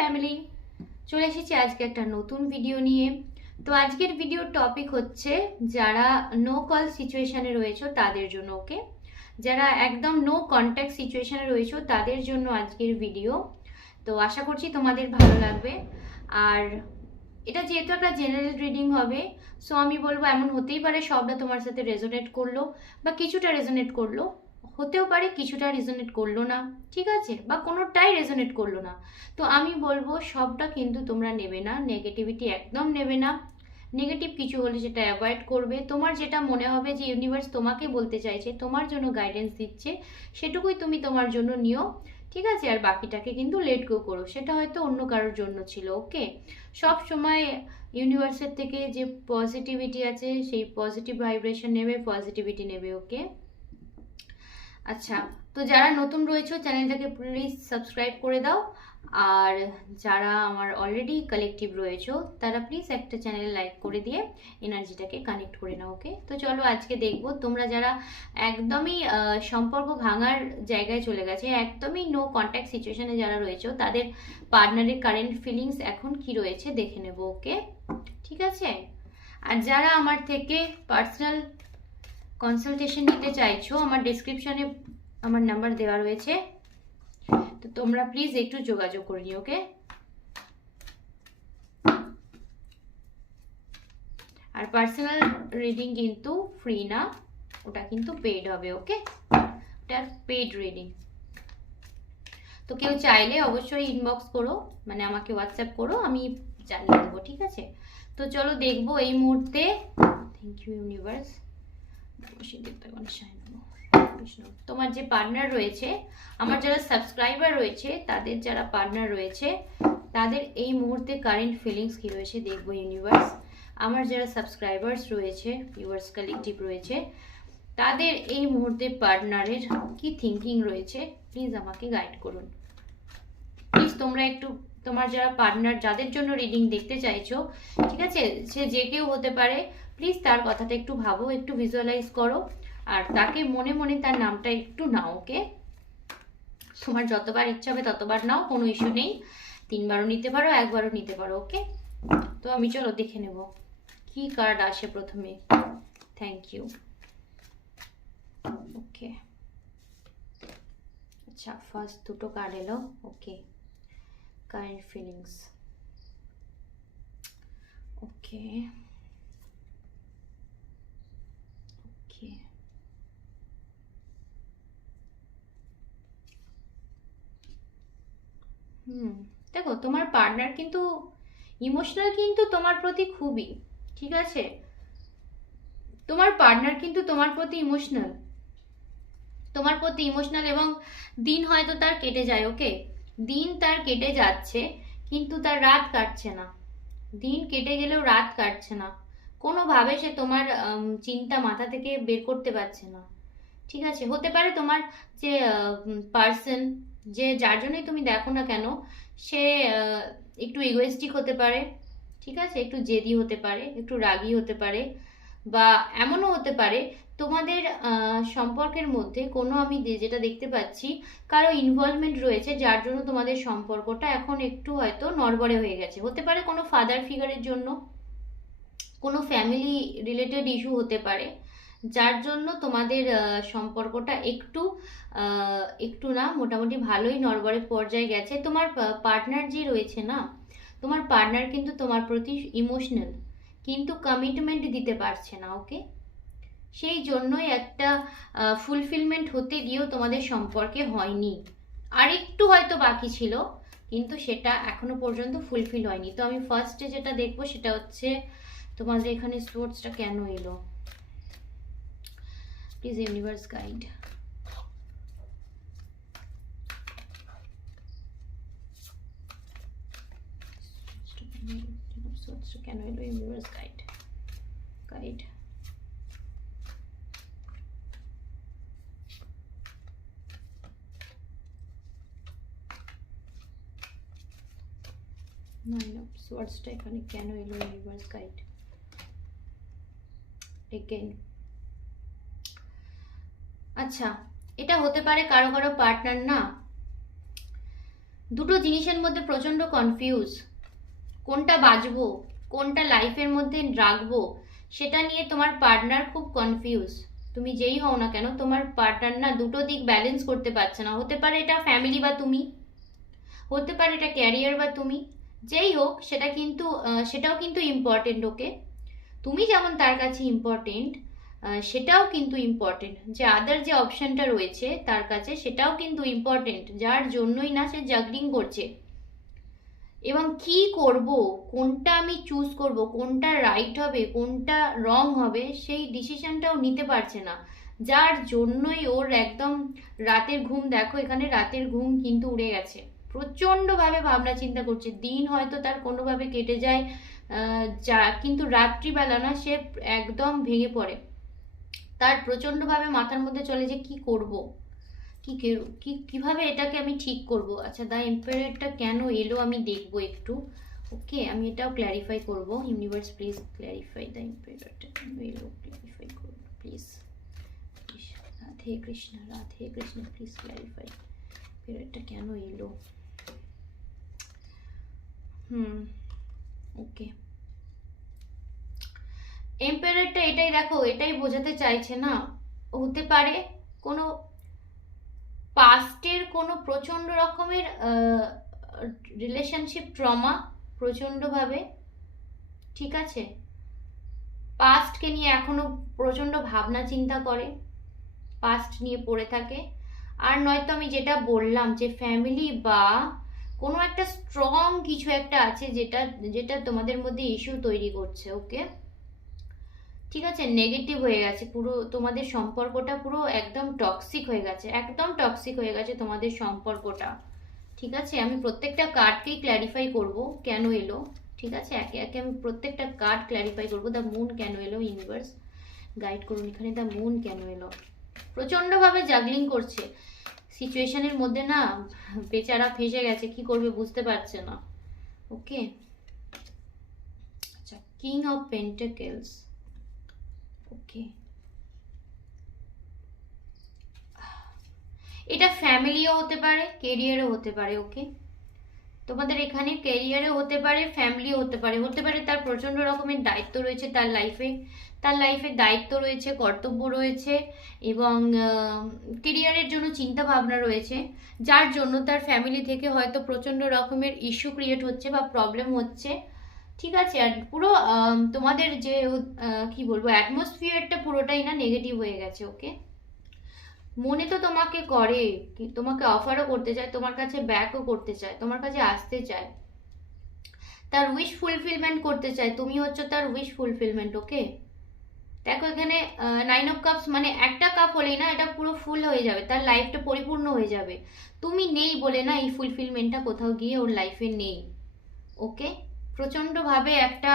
Family চলে এসেছি আজকে একটা নতুন ভিডিও নিয়ে। তো আজকের ভিডিওর টপিক হচ্ছে যারা নো কল সিচুয়েশানে রয়েছে তাদের জন্য ওকে যারা একদম নো কন্ট্যাক্ট সিচুয়েশানে রয়েছে তাদের জন্য আজকের ভিডিও তো আশা করছি তোমাদের ভালো লাগবে। আর এটা যেহেতু একটা জেনারেল রিডিং হবে সো আমি বলব এমন হতেই পারে সবটা তোমার সাথে রেজোনেট করল বা কিছুটা রেজোনেট করল। হতেও পারে কিছুটা রেজোনেট করল না, ঠিক আছে? বা কোনোটাই রেজোনেট করল না। তো আমি বলব সবটা কিন্তু তোমরা নেবে না নেগেটিভিটি একদম নেবে না। নেগেটিভ কিছু হলে সেটা অ্যাভয়েড করবে। তোমার যেটা মনে হবে যে ইউনিভার্স তোমাকে বলতে চাইছে, তোমার জন্য গাইডেন্স দিচ্ছে, সেটুকুই তুমি তোমার জন্য নিও, ঠিক আছে? আর বাকিটাকে কিন্তু লেট গো করো। সেটা হয়তো অন্য কারোর জন্য ছিল ওকে সব সময় ইউনিভার্সের থেকে যে পজিটিভিটি আছে, সেই পজিটিভ ভাইব্রেশন নেবে পজিটিভিটি নেবে ওকে আচ্ছা তো যারা নতুন রয়েছে, চ্যানেলটাকে প্লিজ সাবস্ক্রাইব করে দাও। আর যারা আমার অলরেডি কালেকটিভ রয়েছে, তারা প্লিজ একটা চ্যানেল লাইক করে দিয়ে এনার্জিটাকে কানেক্ট করে নাও ওকে তো চলো আজকে দেখব, তোমরা যারা একদমই সম্পর্ক ভাঙার জায়গায় চলে গেছে, একদমই নো কন্ট্যাক্ট সিচুয়েশনে যারা রয়েছে, তাদের পার্টনারের কারেন্ট ফিলিংস এখন কি রয়েছে দেখে নেব ওকে ঠিক আছে? আর যারা আমার থেকে পার্সোনাল কনসালটেশন নিতে চাইছো, আমার ডেসক্রিপশনে আমার নাম্বার দেওয়া রয়েছে। তো তোমরা প্লিজ একটু যোগাযোগ করে নিও ওকে আর পার্সোনাল রিডিং কিন্তু ফ্রি না, ওটা কিন্তু পেড হবে ওকে ওটা পেড রিডিং তো কেউ চাইলে অবশ্যই ইনবক্স করো মানে আমাকে হোয়াটসঅ্যাপ করো, আমি জানিয়ে দেবো, ঠিক আছে? তো চলো দেখব এই মুহূর্তে। থ্যাংক ইউ ইউনিভার্স তোমার যে পার্টনার রয়েছে, আমার যারা সাবস্ক্রাইবার রয়েছে, তাদের যারা পার্টনার রয়েছে, তাদের এই মুহূর্তে কারেন্ট ফিলিংস কি রয়েছে দেখব ইউনিভার্স আমার যারা সাবস্ক্রাইবার্স রয়েছে ভিউয়ার্স কালেকটিভ রয়েছে, তাদের এই মুহূর্তে পার্টনারের কি থিঙ্কিং রয়েছে প্লিজ আমাকে গাইড করুন। প্লিজ তোমরা একটু, তোমার যারা পার্টনার যাদের জন্য রিডিং দেখতে চাইছো, ঠিক আছে? সে যে কেউ হতে পারে প্লিজ তার কথাটা একটু ভাবো, একটু ভিজুয়ালাইজ করো। আর তাকে মনে মনে তার নামটা একটু নাও, ওকে? তোমার যতবার ইচ্ছা হবে ততবার নাও, কোনো ইস্যু নেই। তিনবারও নিতে পারো, একবারও নিতে পারো, ওকে? তো আমি চলো দেখে নেব, কি কার্ড আসে প্রথমে? Thank you okay. আচ্ছা ফার্স্ট দুটো কার্ড এলো, ওকে। কারেন্ট ফিলিংস ওকে। ওকে হুম, দেখো তোমার পার্টনার কিন্তু ইমোশনাল কিন্তু তোমার প্রতি খুবই, ঠিক আছে? তোমার পার্টনার কিন্তু তোমার প্রতি ইমোশনাল তোমার প্রতি ইমোশনাল এবং দিন হয়তো তার কেটে যায় ওকে দিন তার কেটে যাচ্ছে, কিন্তু তার রাত কাটছে না। দিন কেটে গেলেও রাত কাটছে না। কোনোভাবে সে তোমার চিন্তা মাথা থেকে বের করতে পারছে না। ঠিক আছে? হতে পারে তোমার যে পার্সন যে যার জন্যই তুমি দেখো না কেন, সে একটু ইগোয়েস্টিক হতে পারে, ঠিক আছে? একটু জেদি হতে পারে, একটু রাগী হতে পারে, বা এমনও হতে পারে তোমাদের সম্পর্কের মধ্যে কোনো আমি যেটা দেখতে পাচ্ছি, কারও ইনভলভমেন্ট রয়েছে যার জন্য তোমাদের সম্পর্কটা এখন একটু হয়তো নড়বড়ে হয়ে গেছে। হতে পারে কোনো ফাদার ফিগারের জন্য। কোনো ফ্যামিলি রিলেটেড ইস্যু হতে পারে, যার জন্য তোমাদের সম্পর্কটা একটু একটু না মোটামুটি ভালোই নড়বড়ে পর্যায়ে গেছে। তোমার পার্টনার যে রয়েছে না, তোমার পার্টনার কিন্তু তোমার প্রতি ইমোশনাল কিন্তু কমিটমেন্ট দিতে পারছে না ওকে সেই জন্যই একটা ফুলফিলমেন্ট হতে গিয়েও তোমাদের সম্পর্কে হয়নি। আর একটু হয়তো বাকি ছিল, কিন্তু সেটা এখনও পর্যন্ত ফুলফিল হয়নি। তো আমি ফার্স্টে যেটা দেখব সেটা হচ্ছে তোমাদের এখানে সোর্সটা কেন এলো? প্লিজ ইউনিভার্স গাইড কেন এলো? Universe guide guide nine of এখানে কেন এলো? ইউনিভার্স গাইড এগেন আচ্ছা এটা হতে পারে কারও কারও পার্টনার না। দুটো জিনিসের মধ্যে প্রচণ্ড কনফিউজ কোনটা বাজবো কোনটা লাইফের মধ্যে রাখব, সেটা নিয়ে তোমার পার্টনার খুব কনফিউজ তুমি যেই হও না কেন, তোমার পার্টনার না দুটো দিক ব্যালেন্স করতে পারছে না। হতে পারে এটা ফ্যামিলি বা তুমি, হতে পারে এটা ক্যারিয়ার বা তুমি, যেই হোক, সেটা কিন্তু সেটাও কিন্তু ইম্পর্টেন্ট ওকে তুমি যেমন তার কাছে ইম্পর্টেন্ট সেটাও কিন্তু ইম্পর্টেন্ট যে আদার যে অপশনটা রয়েছে তার কাছে সেটাও কিন্তু ইম্পর্টেন্ট যার জন্যই না সে জাগলিং করছে। এবং কি করব, কোনটা আমি চুজ করব, কোনটা রাইট হবে, কোনটা রং হবে, সেই ডিসিশনটাও নিতে পারছে না। যার জন্যই ওর একদম রাতের ঘুম, দেখো এখানে রাতের ঘুম কিন্তু উড়ে গেছে। প্রচণ্ডভাবে ভাবনা চিন্তা করছে। দিন হয়তো তার কোনোভাবে কেটে যায় যা কিন্তু রাত্রিবেলা না সে একদম ভেঙে পড়ে। তার প্রচণ্ডভাবে মাথার মধ্যে চলে যে কি করব? কি কের- কি, কীভাবে এটাকে আমি ঠিক করব? আচ্ছা দা এম্পায়ারটা কেন এলো আমি দেখব একটু। ওকে, আমি এটাও ক্ল্যারিফাই করব। ইউনিভার্স প্লিজ ক্ল্যারিফাই দ্য এম্পায়ারটা এলো? ক্ল্যারিফাই করুন please Radhe Krishna Radhe Krishna please clarify এম্পায়ারটা কেন এলো? হুম। ওকে এম্পায়ারটা এটাই দেখো, এটাই বোঝাতে চাইছে না। হতে পারে কোনো পাস্টের কোনো প্রচণ্ড রকমের রিলেশনশিপ ট্রমা প্রচণ্ডভাবে, ঠিক আছে? পাস্টকে নিয়ে এখনও প্রচণ্ড ভাবনা চিন্তা করে পাস্ট নিয়ে পড়ে থাকে। আর নয়তো আমি যেটা বললাম যে ফ্যামিলি বা কোনো একটা স্ট্রং কিছু একটা আছে যেটা যেটা তোমাদের মধ্যে ইস্যু তৈরি করছে ওকে ঠিক আছে? নেগেটিভ হয়ে গেছে, পুরো তোমাদের সম্পর্কটা পুরো একদম টক্সিক হয়ে গেছে, একদম টক্সিক হয়ে গেছে তোমাদের সম্পর্কটা। ঠিক আছে? আমি প্রত্যেকটা কার্ডকেই ক্ল্যারিফাই করব কেন এলো, ঠিক আছে? একে একে আমি প্রত্যেকটা কার্ড ক্ল্যারিফাই করব দ্য মুন কেন এলো ইউনিভার্স গাইড করুন এখানে দ্য মুন কেন এলো? প্রচণ্ডভাবে জাগলিং করছে। সিচুয়েশনের মধ্যে না বেচারা ফেসে গেছে, কি করবে বুঝতে পারছে না। ওকে আচ্ছা কিং অফ পেন্টাকেলস ওকে এটা ফ্যামিলিও হতে পারে কেরিয়ারও হতে পারে ওকে তোমাদের এখানে কেরিয়ারও হতে পারে ফ্যামিলিও হতে পারে। হতে পারে তার প্রচণ্ড রকমের দায়িত্ব রয়েছে তার লাইফে তার লাইফে দায়িত্ব রয়েছে, কর্তব্য রয়েছে এবং কেরিয়ারের জন্য চিন্তা ভাবনা রয়েছে, যার জন্য তার ফ্যামিলি থেকে হয়তো প্রচণ্ড রকমের ইস্যু ক্রিয়েট হচ্ছে বা প্রবলেম হচ্ছে। ঠিক আছে, আর পুরো তোমাদের যে কি বলব অ্যাটমসফিয়ারটা পুরোটাই না নেগেটিভ হয়ে গেছে ওকে মনে তো তোমাকে করে তোমাকে অফারও করতে চায়, তোমার কাছে ব্যাকও করতে চায়, তোমার কাছে আসতে চায়। তার উইশ ফুলফিলমেন্ট করতে চায়, তুমি হচ্ছে তার উইশ ফুলফিলমেন্ট ওকে দেখো এখানে নাইন অফ কাপস মানে একটা কাপ হলেই না এটা পুরো ফুল হয়ে যাবে, তার লাইফটা পরিপূর্ণ হয়ে যাবে। তুমি নেই বলে না এই ফুলফিলমেন্টটা কোথাও গিয়ে ওর লাইফে নেই। ওকে প্রচণ্ডভাবে একটা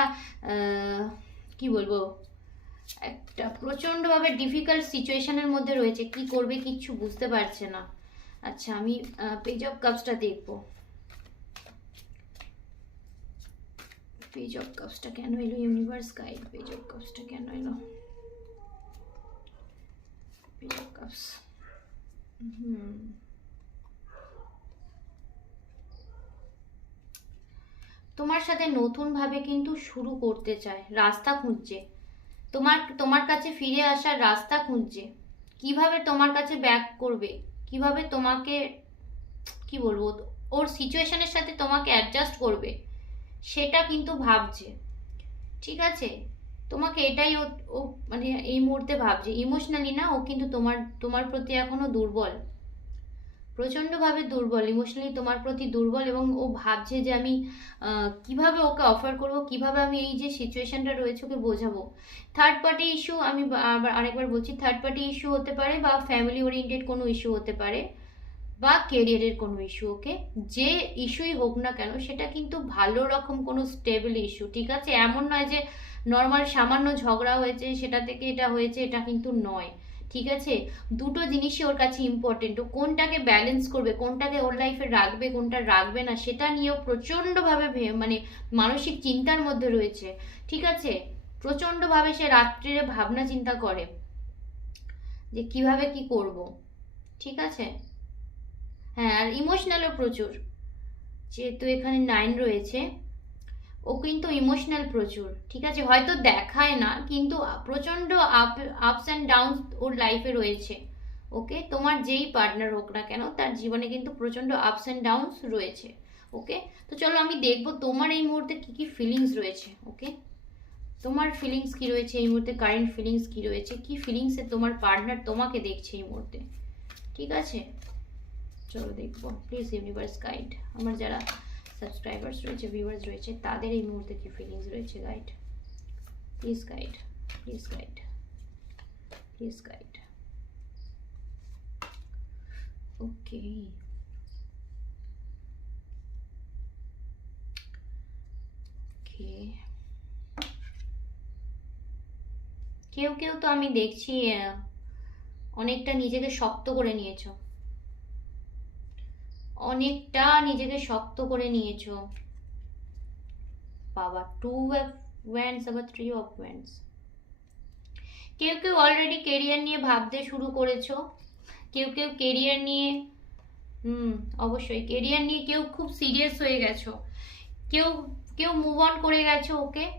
কি বলব? একটা প্রচণ্ডভাবে ডিফিকাল্ট সিচুয়েশনের মধ্যে রয়েছে, কি করবে কিচ্ছু বুঝতে পারছে না। আচ্ছা আমি পেজ অফ কাপসটা দেখব। পেজ অফ কাপসটা কেন এলো? ইউনিভার্স গাইড পেজ অফ কাপসটা কেন এলো? কাপস হুম তোমার সাথে নতুনভাবে কিন্তু শুরু করতে চায়, রাস্তা খুঁজছে। তোমার তোমার কাছে ফিরে আসার রাস্তা খুঁজছে। কীভাবে তোমার কাছে ব্যাক করবে? কীভাবে তোমাকে, কি বলব, ওর সিচুয়েশনের সাথে তোমাকে অ্যাডজাস্ট করবে? সেটা কিন্তু ভাবছে। ঠিক আছে? তোমাকে এটাই ও মানে এই মুহূর্তে ভাবছে। ইমোশনালি না, ও কিন্তু তোমার তোমার প্রতি এখনও দুর্বল। প্রচণ্ডভাবে দুর্বল। ইমোশনালি তোমার প্রতি দুর্বল এবং ও ভাবছে যে আমি কীভাবে ওকে অফার করব, কীভাবে আমি এই যে সিচুয়েশনটা রয়েছে ওকে বোঝাবো। থার্ড পার্টি ইস্যু আমি আবার আরেকবার বলছি থার্ড পার্টি ইস্যু হতে পারে বা ফ্যামিলি ওরিয়েন্টেড কোনো ইস্যু হতে পারে বা কেরিয়ারের কোনো ইস্যু ওকে যে ইস্যুই হোক না কেন, সেটা কিন্তু ভালো রকম কোনো স্টেবল ইস্যু ঠিক আছে? এমন নয় যে নর্মাল সামান্য ঝগড়া হয়েছে, সেটা থেকে এটা হয়েছে, এটা কিন্তু নয়, ঠিক আছে? দুটো জিনিসই ওর কাছে ইম্পর্টেন্ট ও কোনটাকে ব্যালেন্স করবে, কোনটাকে ওর লাইফে রাখবে, কোনটা রাখবে না, সেটা নিয়েও প্রচণ্ডভাবে মানে মানসিক চিন্তার মধ্যে রয়েছে, ঠিক আছে? প্রচণ্ডভাবে সে রাত্রিরে ভাবনা চিন্তা করে যে কীভাবে কি করব, ঠিক আছে? হ্যাঁ আর ইমোশনালও প্রচুর। যেহেতু এখানে নাইন রয়েছে ও কিন্তু ইমোশনাল প্রচুর, ঠিক আছে? হয়তো দেখায় না, কিন্তু প্রচণ্ড আপ আপস অ্যান্ড ডাউনস ওর লাইফে রয়েছে। ওকে তোমার যেই পার্টনার হোক না কেন, তার জীবনে কিন্তু প্রচণ্ড আপস অ্যান্ড ডাউনস রয়েছে। ওকে তো চলো আমি দেখব তোমার এই মুহূর্তে কি কী ফিলিংস রয়েছে। ওকে তোমার ফিলিংস কি রয়েছে এই মুহূর্তে? কারেন্ট ফিলিংস কি রয়েছে? কি ফিলিংসে তোমার পার্টনার তোমাকে দেখছে এই মুহূর্তে? ঠিক আছে? চলো দেখব। প্লিজ ইউনিভার্স গাইড আমার যারা সাবস্ক্রাইবার্স রয়েছে ভিউয়ার্স রয়েছে, তাদের এই মুহূর্তে কি ফিলিংস রয়েছে guide please guide please guide please guide okay okay কেউ কেউ তো আমি দেখছি অনেকটা নিজেকে শক্ত করে নিয়েছো। অনেকটা নিজেকে শক্ত করে নিয়েছো। বাবা টু ওয়ান্স আবার থ্রি অফ কেউ কেউ অলরেডি কেরিয়ার নিয়ে ভাবতে শুরু করেছ। কেউ কেউ কেরিয়ার নিয়ে, হুম, অবশ্যই কেরিয়ার নিয়ে কেউ খুব সিরিয়াস হয়ে গেছো। কেউ কেউ মুভ অন করে গেছো ওকে।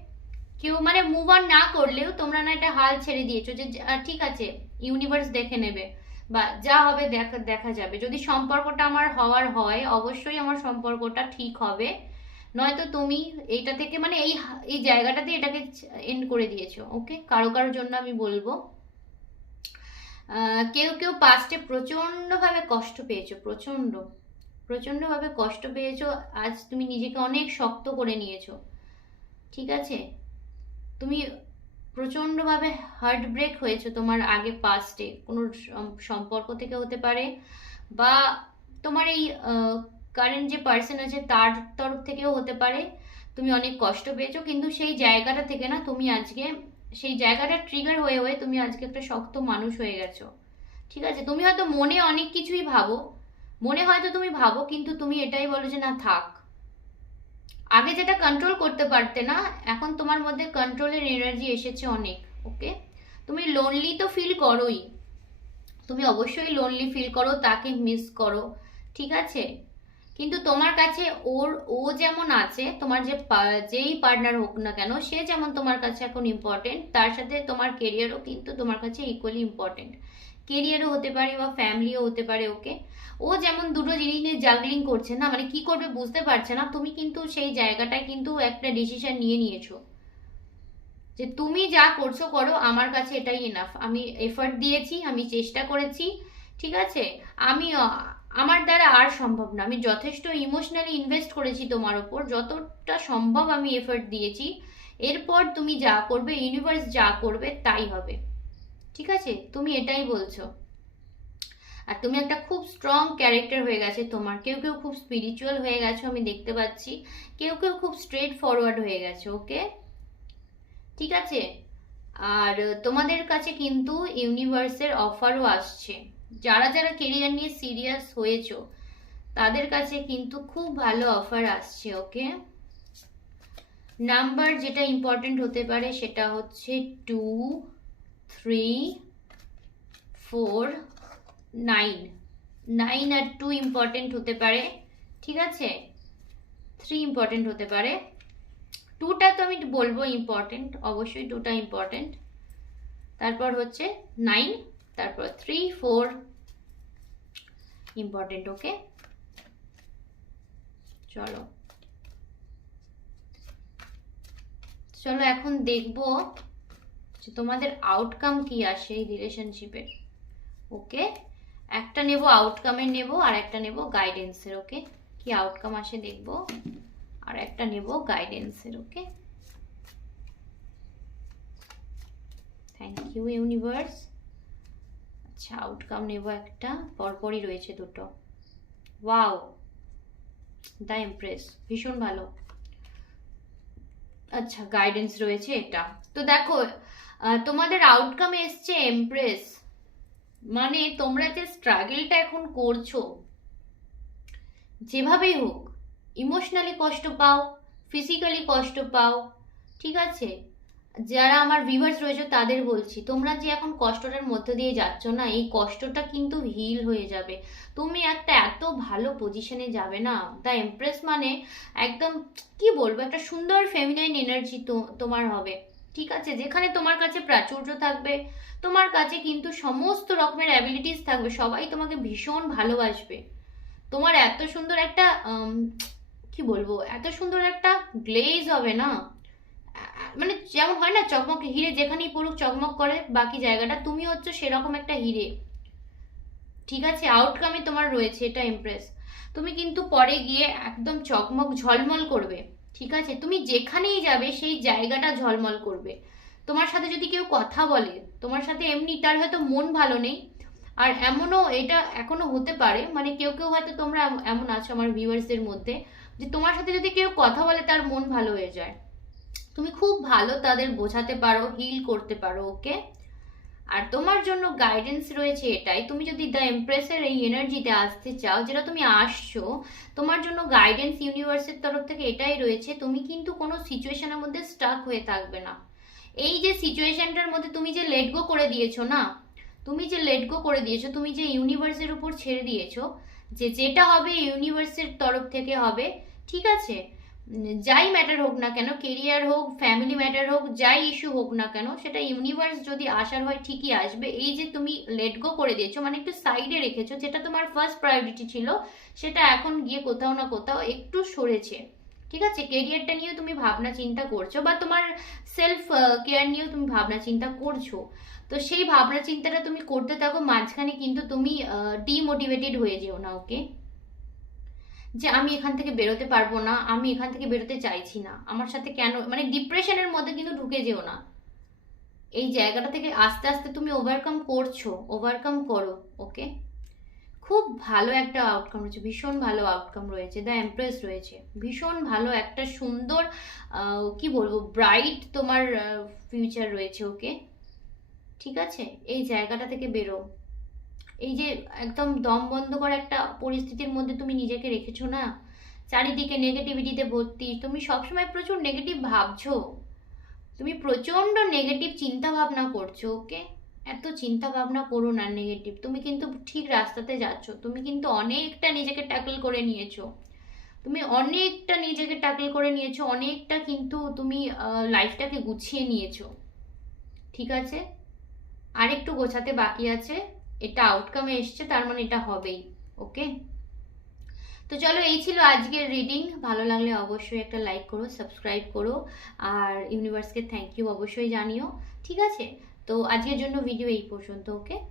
কেউ মানে মুভ অন না করলেও তোমরা না এটা হাল ছেড়ে দিয়েছ যে ঠিক আছে ইউনিভার্স দেখে নেবে। বা যা হবে দেখা দেখা যাবে। যদি সম্পর্কটা আমার হওয়ার হয়, অবশ্যই আমার সম্পর্কটা ঠিক হবে। নয়তো তুমি এইটা থেকে মানে এই এই জায়গাটাতে এটাকে এন্ড করে দিয়েছ ওকে কারও কারোর জন্য আমি বলব। কেউ কেউ পাস্টে প্রচণ্ডভাবে কষ্ট পেয়েছ, প্রচণ্ড। প্রচণ্ডভাবে কষ্ট পেয়েছ, আজ তুমি নিজেকে অনেক শক্ত করে নিয়েছো, ঠিক আছে? তুমি প্রচণ্ডভাবে হার্ট ব্রেক হয়েছে তোমার আগে পাস্টে কোনো সম্পর্ক থেকে হতে পারে বা তোমার এই কারেন্ট যে পার্সন আছে তার তরফ থেকেও হতে পারে। তুমি অনেক কষ্ট পেয়েছ, কিন্তু সেই জায়গাটা থেকে না তুমি আজকে, সেই জায়গাটা ট্রিগার হয়ে হয়ে তুমি আজকে একটা শক্ত মানুষ হয়ে গেছো। ঠিক আছে? তুমি হয়তো মনে অনেক কিছুই ভাবো। মনে হয়তো তুমি ভাবো, কিন্তু তুমি এটাই বলো যে না, থাক। আগে যেটা কন্ট্রোল করতে পারতে না, এখন তোমার মধ্যে কন্ট্রোলের এনার্জি এসেছে অনেক ওকে তুমি লোনলি তো ফিল করোই। তুমি অবশ্যই লোনলি ফিল করো, তাকে মিস করো, ঠিক আছে? কিন্তু তোমার কাছে ওর, ও যেমন আছে, তোমার যে যেই পার্টনার হোক না কেন, সে যেমন তোমার কাছে এখন ইম্পর্টেন্ট তার সাথে তোমার কেরিয়ারও কিন্তু তোমার কাছে ইকুয়ালি ইম্পর্টেন্ট কেরিয়ারও হতে পারে বা ফ্যামিলিও হতে পারে ওকে ও যেমন দুটো জিনিস নিয়ে জাগলিং করছে না মানে কি করবে বুঝতে পারছে না। তুমি কিন্তু সেই জায়গাটায় কিন্তু একটা ডিসিশন নিয়ে নিয়েছো। যে তুমি যা করছ করো, আমার কাছে এটাই এনাফ আমি এফর্ট দিয়েছি, আমি চেষ্টা করেছি, ঠিক আছে? আমি আমার দ্বারা আর সম্ভব না। আমি যথেষ্ট ইমোশনালি ইনভেস্ট করেছি তোমার ওপর, যতটা সম্ভব আমি এফর্ট দিয়েছি। এরপর তুমি যা করবে ইউনিভার্স যা করবে, তাই হবে। ঠিক আছে? তুমি এটাই বলছো। আর তুমি একটা খুব স্ট্রং ক্যারেক্টার হয়ে গেছে তোমার। কেউ কেউ খুব স্পিরিচুয়াল হয়ে গেছো, আমি দেখতে পাচ্ছি। কেউ কেউ খুব স্ট্রেট ফরওয়ার্ড হয়ে গেছে ওকে ঠিক আছে? আর তোমাদের কাছে কিন্তু ইউনিভার্সের অফারও আসছে। যারা যারা কেরিয়ার নিয়ে সিরিয়াস হয়েছো, তাদের কাছে কিন্তু খুব ভালো অফার আসছে ওকে নাম্বার যেটা ইম্পর্টেন্ট হতে পারে সেটা হচ্ছে two three four nine nine আর টু ইম্পর্টেন্ট হতে পারে, ঠিক আছে? থ্রি ইম্পর্টেন্ট হতে পারে। টুটা তো আমি বলব ইম্পর্টেন্ট অবশ্যই টুটা ইম্পর্টেন্ট তারপর হচ্ছে নাইন তারপর থ্রি ফোর ইম্পর্টেন্ট ওকে চলো। চলো এখন দেখব যে তোমাদের আউটকাম কি আসে এই রিলেশনশিপের ওকে একটা নেব আউটকামের নেব আর একটা নেব গাইডেন্সের ওকে কি আউটকাম আসে দেখব? আর একটা নেব গাইডেন্সের ওকে থ্যাংক ইউ ইউনিভার্স আচ্ছা আউটকাম নেব একটা, পরপরই রয়েছে দুটো। ওয়াও দ্য এমপ্রেস ভীষণ ভালো। আচ্ছা গাইডেন্স রয়েছে এটা। তো দেখো তোমাদের আউটকাম এসছে এমপ্রেস মানে তোমরা যে স্ট্রাগলটা এখন করছ, যেভাবেই হোক ইমোশনালি কষ্ট পাও ফিজিক্যালি কষ্ট পাও, ঠিক আছে? যারা আমার ভিভার্স রয়েছে তাদের বলছি, তোমরা যে এখন কষ্টটার মধ্য দিয়ে যাচ্ছ না, এই কষ্টটা কিন্তু হিল হয়ে যাবে। তুমি একটা এত ভালো পজিশনে যাবে না। দ্য এমপ্রেস মানে একদম, কি বলব, একটা সুন্দর ফেমিনাইন এনার্জি তোমার হবে। ঠিক আছে? যেখানে তোমার কাছে প্রাচুর্য থাকবে, তোমার কাছে কিন্তু সমস্ত রকমের অ্যাবিলিটিস থাকবে। সবাই তোমাকে ভীষণ ভালোবাসবে। তোমার এত সুন্দর একটা কি বলব? এত সুন্দর একটা গ্লেজ হবে না? মানে যেমন হয় না, চকমক হিরে যেখানেই পড়ুক, চকমক করে, বাকি জায়গাটা তুমি হচ্ছে সেরকম একটা হিরে। ঠিক আছে? আউটকামে তোমার রয়েছে, এটা ইমপ্রেস তুমি কিন্তু পরে গিয়ে একদম চকমক ঝলমল করবে। ঠিক আছে? তুমি যেখানেই যাবে, সেই জায়গাটা ঝলমল করবে। তোমার সাথে যদি কেউ কথা বলে, তোমার সাথে এমনি তার হয়তো মন ভালো নেই। আর এমনও এটা এখনও হতে পারে মানে কেউ কেউ হয়তো তোমরা এমন আছো আমার ভিউয়ার্সদের মধ্যে, যে তোমার সাথে যদি কেউ কথা বলে, তার মন ভালো হয়ে যায়। তুমি খুব ভালো তাদের বোঝাতে পারো হিল করতে পারো ওকে আর তোমার জন্য গাইডেন্স রয়েছে এটাই। তুমি যদি দ্য এমপ্রেসের এই এনার্জিতে আসতে চাও, যেটা তুমি আসছো, তোমার জন্য গাইডেন্স ইউনিভার্সের তরফ থেকে এটাই রয়েছে, তুমি কিন্তু কোনো সিচুয়েশনের মধ্যে স্টাক হয়ে থাকবে না। এই যে সিচুয়েশনটার মধ্যে তুমি যে লেট গো করে দিয়েছ না, তুমি যে লেট গো করে দিয়েছ, তুমি যে ইউনিভার্সের উপর ছেড়ে দিয়েছ, যে যেটা হবে ইউনিভার্সের তরফ থেকে হবে, ঠিক আছে? যাই ম্যাটার হোক না কেন কেরিয়ার হোক ফ্যামিলি ম্যাটার হোক, যাই ইস্যু হোক না কেন, সেটা ইউনিভার্স যদি আসার হয় ঠিকই আসবে। এই যে তুমি লেট গো করে দিয়েছ মানে একটু সাইডে রেখেছো, যেটা তোমার ফার্স্ট প্রায়োরিটি ছিল, সেটা এখন গিয়ে কোথাও না কোথাও একটু সরেছে। ঠিক আছে? কেরিয়ারটা নিয়েও তুমি ভাবনা চিন্তা করছ, বা তোমার সেলফ কেয়ার নিয়েও তুমি ভাবনা চিন্তা করছ। তো সেই ভাবনা চিন্তাটা তুমি করতে থাকো, মাঝখানে কিন্তু তুমি ডিমোটিভেটেড হয়ে যেও না ওকে যে আমি এখান থেকে বেরোতে পারব না, আমি এখান থেকে বেরোতে চাইছি না। আমার সাথে কেন মানে ডিপ্রেশনের মধ্যে কিন্তু ঢুকে যেও না। এই জায়গাটা থেকে আস্তে আস্তে তুমি ওভারকাম করছ ওভারকাম করো ওকে খুব ভালো একটা আউটকাম রয়েছে, ভীষণ ভালো আউটকাম রয়েছে দ্য এমপ্রেস রয়েছে। ভীষণ ভালো একটা সুন্দর কি বলব ব্রাইট তোমার ফিউচার রয়েছে ওকে ঠিক আছে? এই জায়গাটা থেকে বেরো। এই যে একদম দম বন্ধ করা একটা পরিস্থিতির মধ্যে তুমি নিজেকে রেখেছো না? চারিদিকে নেগেটিভিটিতে ভর্তি। তুমি সবসময় প্রচুর নেগেটিভ ভাবছ। তুমি প্রচণ্ড নেগেটিভ চিন্তা ভাবনা করছ ওকে এত চিন্তা ভাবনা করো না নেগেটিভ তুমি কিন্তু ঠিক রাস্তাতে যাচ্ছ। তুমি কিন্তু অনেকটা নিজেকে ট্যাকল করে নিয়েছো। তুমি অনেকটা নিজেকে ট্যাকল করে নিয়েছো। অনেকটা কিন্তু তুমি লাইফটাকে গুছিয়ে নিয়েছো। ঠিক আছে? আর একটু গোছাতে বাকি আছে। এটা আউটকামে এসছে, তার মানে এটা হবেই ওকে তো চলো, এই ছিল আজকের রিডিং ভালো লাগলে অবশ্যই একটা লাইক করো সাবস্ক্রাইব করো, আর ইউনিভার্সকে থ্যাংক ইউ অবশ্যই জানিও, ঠিক আছে? তো আজকের জন্য ভিডিও এই পর্যন্ত ওকে